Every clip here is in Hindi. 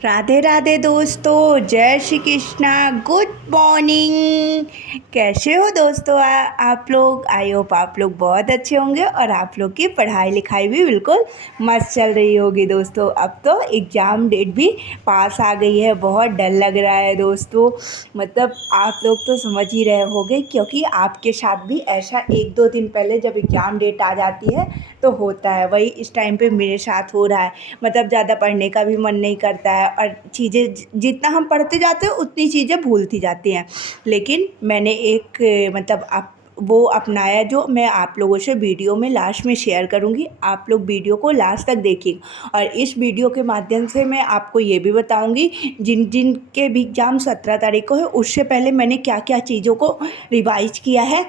राधे राधे दोस्तों, जय श्री कृष्णा। Good morning. कैसे हो दोस्तों? आप लोग, आई होप आप लोग बहुत अच्छे होंगे और आप लोग की पढ़ाई लिखाई भी बिल्कुल मस्त चल रही होगी दोस्तों। अब तो एग्ज़ाम डेट भी पास आ गई है, बहुत डर लग रहा है दोस्तों। मतलब आप लोग तो समझ ही रहे होंगे, क्योंकि आपके साथ भी ऐसा एक दो दिन पहले जब एग्ज़ाम डेट आ जाती है तो होता है। वही इस टाइम पे मेरे साथ हो रहा है। मतलब ज़्यादा पढ़ने का भी मन नहीं करता है और चीज़ें जितना हम पढ़ते जाते हैं उतनी चीज़ें भूलती जाती हैं। लेकिन मैंने एक मतलब आप वो अपनाया, जो मैं आप लोगों से वीडियो में लास्ट में शेयर करूंगी। आप लोग वीडियो को लास्ट तक देखिएगा और इस वीडियो के माध्यम से मैं आपको ये भी बताऊंगी जिन जिन के भी एग्ज़ाम 17 तारीख को है, उससे पहले मैंने क्या क्या चीज़ों को रिवाइज किया है।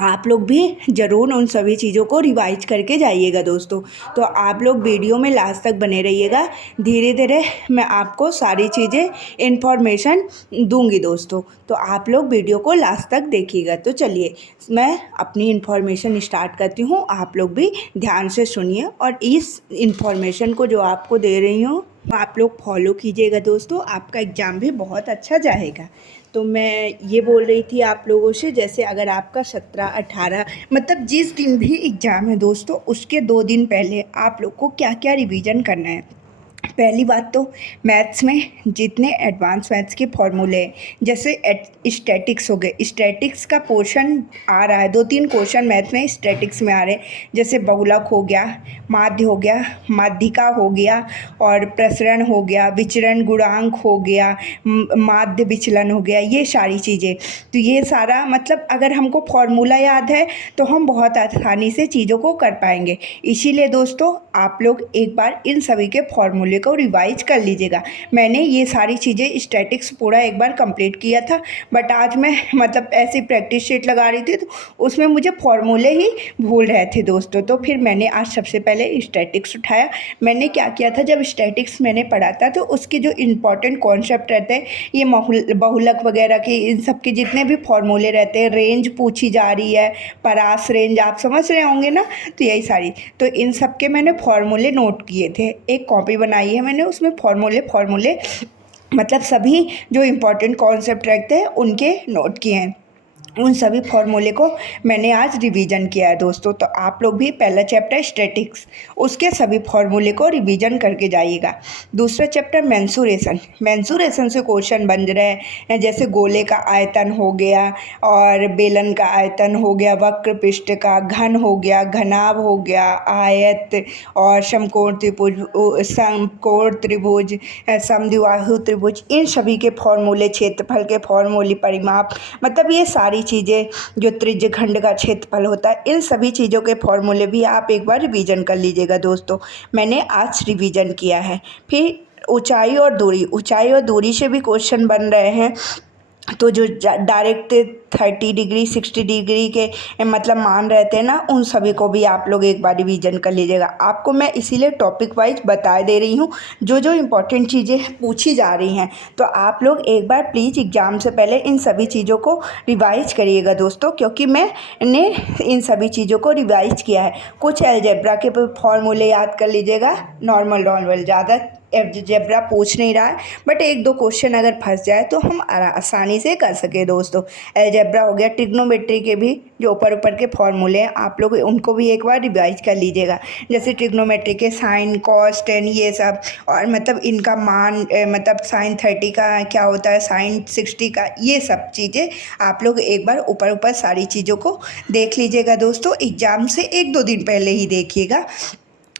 आप लोग भी ज़रूर उन सभी चीज़ों को रिवाइज करके जाइएगा दोस्तों। तो आप लोग वीडियो में लास्ट तक बने रहिएगा। धीरे धीरे मैं आपको सारी चीज़ें इन्फॉर्मेशन दूंगी दोस्तों। तो आप लोग वीडियो को लास्ट तक देखिएगा। तो चलिए मैं अपनी इन्फॉर्मेशन स्टार्ट करती हूँ। आप लोग भी ध्यान से सुनिए और इस इन्फॉर्मेशन को जो आपको दे रही हूँ आप लोग फॉलो कीजिएगा दोस्तों। आपका एग्ज़ाम भी बहुत अच्छा जाएगा। तो मैं ये बोल रही थी आप लोगों से, जैसे अगर आपका 17-18 मतलब जिस दिन भी एग्ज़ाम है दोस्तों, उसके 2 दिन पहले आप लोग को क्या क्या रिवीजन करना है। पहली बात तो मैथ्स में जितने एडवांस मैथ्स के फॉर्मूले हैं, जैसे स्टैटिक्स हो गए, स्टैटिक्स का पोर्शन आ रहा है। 2-3 क्वेश्चन मैथ्स में स्टैटिक्स में आ रहे हैं, जैसे बहुलक हो गया, माध्य हो गया, माध्यिका हो गया और प्रसरण हो गया, विचरण गुणांक हो गया, माध्य विचलन हो गया, ये सारी चीज़ें। तो ये सारा मतलब अगर हमको फॉर्मूला याद है तो हम बहुत आसानी से चीज़ों को कर पाएंगे। इसीलिए दोस्तों आप लोग एक बार इन सभी के फॉर्मूले को रिवाइज कर लीजिएगा। मैंने ये सारी चीज़ें स्टैटिक्स पूरा एक बार कंप्लीट किया था, बट आज मैं मतलब ऐसी प्रैक्टिस शीट लगा रही थी तो उसमें मुझे फॉर्मूले ही भूल रहे थे दोस्तों। तो फिर मैंने आज सबसे पहले स्टैटिक्स उठाया। मैंने क्या किया था, जब स्टैटिक्स मैंने पढ़ा था तो उसके जो इम्पॉर्टेंट कॉन्सेप्ट रहते हैं, ये बहुलक वगैरह के इन सब के जितने भी फॉर्मूले रहते हैं, रेंज पूछी जा रही है, परास रेंज आप समझ रहे होंगे ना, तो यही सारी। तो इन सब के मैंने फॉर्मूले नोट किए थे। एक कॉपी बनाई है मैंने, उसमें फॉर्मूले मतलब सभी जो इम्पोर्टेंट कॉन्सेप्ट रहते हैं उनके नोट किए हैं। उन सभी फॉर्मूले को मैंने आज रिवीजन किया है दोस्तों। तो आप लोग भी पहला चैप्टर स्टैटिक्स, उसके सभी फॉर्मूले को रिवीजन करके जाइएगा। दूसरा चैप्टर मेंसुरेशन, मेंसुरेशन से क्वेश्चन बन रहे हैं, जैसे गोले का आयतन हो गया और बेलन का आयतन हो गया, वक्र पृष्ठ का, घन हो गया, घनाभ हो गया, आयत और समकोण त्रिभुज, समद्विबाहु त्रिभुज, इन सभी के फॉर्मूले, क्षेत्रफल के फॉर्मूले, परिमाप, मतलब ये सारी चीज़ें, जो त्रिज्य खंड का क्षेत्रफल होता है, इन सभी चीज़ों के फॉर्मूले भी आप एक बार रिवीजन कर लीजिएगा दोस्तों। मैंने आज रिवीजन किया है। फिर ऊंचाई और दूरी से भी क्वेश्चन बन रहे हैं। तो जो डायरेक्ट 30 डिग्री 60 डिग्री के मतलब मान रहते हैं ना, उन सभी को भी आप लोग एक बार रिवीजन कर लीजिएगा। आपको मैं इसीलिए टॉपिक वाइज बता दे रही हूँ, जो जो इम्पोर्टेंट चीज़ें पूछी जा रही हैं। तो आप लोग एक बार प्लीज़ एग्ज़ाम से पहले इन सभी चीज़ों को रिवाइज करिएगा दोस्तों, क्योंकि मैंने इन सभी चीज़ों को रिवाइज किया है। कुछ अलजेब्रा के फॉर्मूले याद कर लीजिएगा, नॉर्मल ज़्यादा अलजेब्रा पूछ नहीं रहा है, बट एक दो क्वेश्चन अगर फंस जाए तो हम आसानी से कर सके दोस्तों। अलजेब्रा हो गया, ट्रिग्नोमेट्री के भी जो ऊपर ऊपर के फॉर्मूले हैं, आप लोग उनको भी एक बार रिवाइज कर लीजिएगा। जैसे ट्रिग्नोमेट्री के साइन, कॉस, टेन, ये सब, और मतलब इनका मान, मतलब साइन 30 का क्या होता है, साइन 60 का, ये सब चीज़ें आप लोग एक बार ऊपर ऊपर सारी चीज़ों को देख लीजिएगा दोस्तों। एग्ज़ाम से एक दो दिन पहले ही देखिएगा,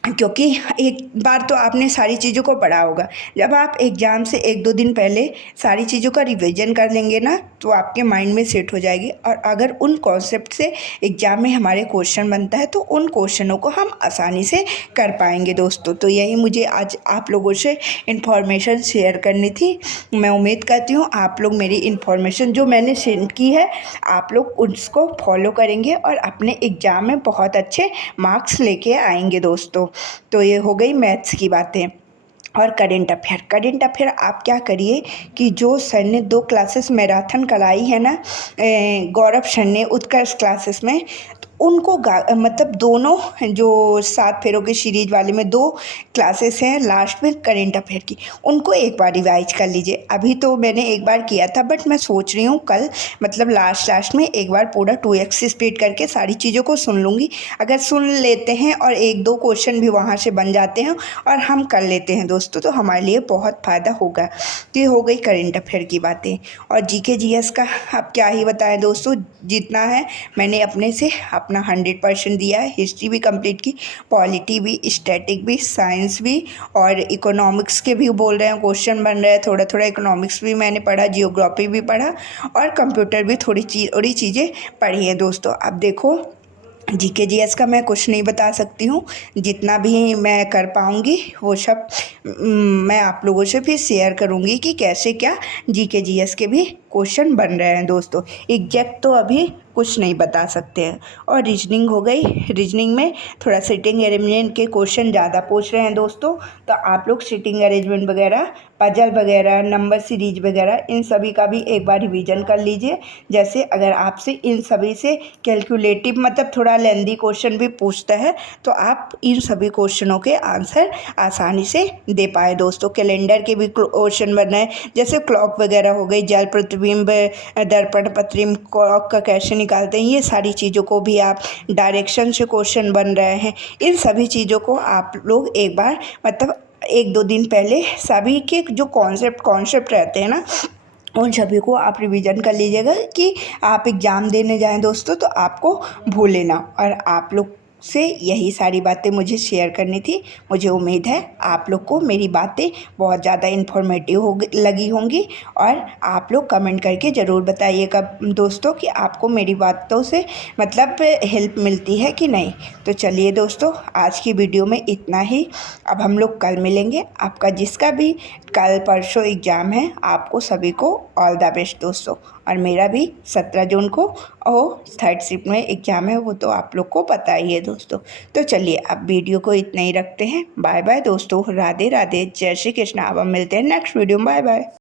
क्योंकि एक बार तो आपने सारी चीज़ों को पढ़ा होगा। जब आप एग्ज़ाम से एक दो दिन पहले सारी चीज़ों का रिवीजन कर लेंगे ना, तो आपके माइंड में सेट हो जाएगी। और अगर उन कॉन्सेप्ट से एग्ज़ाम में हमारे क्वेश्चन बनता है तो उन क्वेश्चनों को हम आसानी से कर पाएंगे दोस्तों। तो यही मुझे आज आप लोगों से इन्फॉर्मेशन शेयर करनी थी। मैं उम्मीद करती हूँ आप लोग मेरी इन्फॉर्मेशन जो मैंने सेंड की है, आप लोग उसको फॉलो करेंगे और अपने एग्ज़ाम में बहुत अच्छे मार्क्स लेके आएंगे दोस्तों। तो ये हो गई मैथ्स की बातें। और करेंट अफेयर आप क्या करिए कि जो सर ने 2 क्लासेस मैराथन कराई है ना, गौरव सर ने उत्कर्ष क्लासेस में, तो उनको मतलब दोनों जो 7 फेरों के सीरीज वाले में 2 क्लासेस हैं लास्ट में करेंट अफेयर की, उनको एक बार रिवाइज कर लीजिए। अभी तो मैंने एक बार किया था, बट मैं सोच रही हूँ कल मतलब लास्ट में एक बार पूरा 2x स्पीड करके सारी चीज़ों को सुन लूँगी। अगर सुन लेते हैं और 1-2 क्वेश्चन भी वहाँ से बन जाते हैं और हम कर लेते हैं दोस्तों, तो हमारे लिए बहुत फ़ायदा होगा। तो ये हो गई करेंट अफेयर की बातें। और जीके जीएस का अब क्या ही बताएं दोस्तों, जितना है मैंने अपने से अपना 100% दिया है। हिस्ट्री भी कंप्लीट की, पॉलिटी भी, स्टैटिक भी, साइंस भी और इकोनॉमिक्स के भी बोल रहे हैं क्वेश्चन बन रहे हैं। थोड़ा थोड़ा इकोनॉमिक्स भी मैंने पढ़ा, जियोग्राफी भी पढ़ा और कंप्यूटर भी थोड़ी चीज़ें पढ़ी है दोस्तों। अब देखो जीके जीएस का मैं कुछ नहीं बता सकती हूँ, जितना भी मैं कर पाऊँगी वो सब मैं आप लोगों से फिर शेयर करूँगी कि कैसे क्या जीके जीएस के भी क्वेश्चन बन रहे हैं दोस्तों। एग्जैक्ट तो अभी कुछ नहीं बता सकते हैं। और रीजनिंग हो गई, रीजनिंग में थोड़ा सिटिंग अरेंजमेंट के क्वेश्चन ज़्यादा पूछ रहे हैं दोस्तों, तो आप लोग सिटिंग अरेंजमेंट वगैरह, पजल वगैरह, नंबर सीरीज वगैरह, इन सभी का भी एक बार रिवीजन कर लीजिए। जैसे अगर आपसे इन सभी से कैलकुलेटिव मतलब थोड़ा लेंदी क्वेश्चन भी पूछता है, तो आप इन सभी क्वेश्चनों के आंसर आसानी से दे पाए दोस्तों। कैलेंडर के भी क्वेश्चन बन रहे हैं, जैसे क्लॉक वगैरह हो गई, जल प्रतिबिंब, दर्पण प्रतिबिंब, क्लॉक का कैसे निकालते हैं, ये सारी चीज़ों को भी आप, डायरेक्शन से क्वेश्चन बन रहे हैं, इन सभी चीज़ों को आप लोग एक बार मतलब 1-2 दिन पहले सभी के जो कॉन्सेप्ट रहते हैं ना, उन सभी को आप रिवीजन कर लीजिएगा कि आप एग्ज़ाम देने जाएं दोस्तों तो आपको भूले ना। और आप लोग से यही सारी बातें मुझे शेयर करनी थी। मुझे उम्मीद है आप लोग को मेरी बातें बहुत ज़्यादा इन्फॉर्मेटिव लगी होंगी, और आप लोग कमेंट करके ज़रूर बताइएगा दोस्तों कि आपको मेरी बातों से मतलब हेल्प मिलती है कि नहीं। तो चलिए दोस्तों, आज की वीडियो में इतना ही। अब हम लोग कल मिलेंगे। आपका जिसका भी कल परसों एग्ज़ाम है, आपको सभी को ऑल द बेस्ट दोस्तों। और मेरा भी 17 जून को और 3rd शिफ्ट में एग्ज़ाम है, वो तो आप लोग को पता ही है दोस्तों। तो चलिए अब वीडियो को इतना ही रखते हैं। बाय बाय दोस्तों, राधे राधे, जय श्री कृष्ण। अब हम मिलते हैं नेक्स्ट वीडियो में। Bye bye.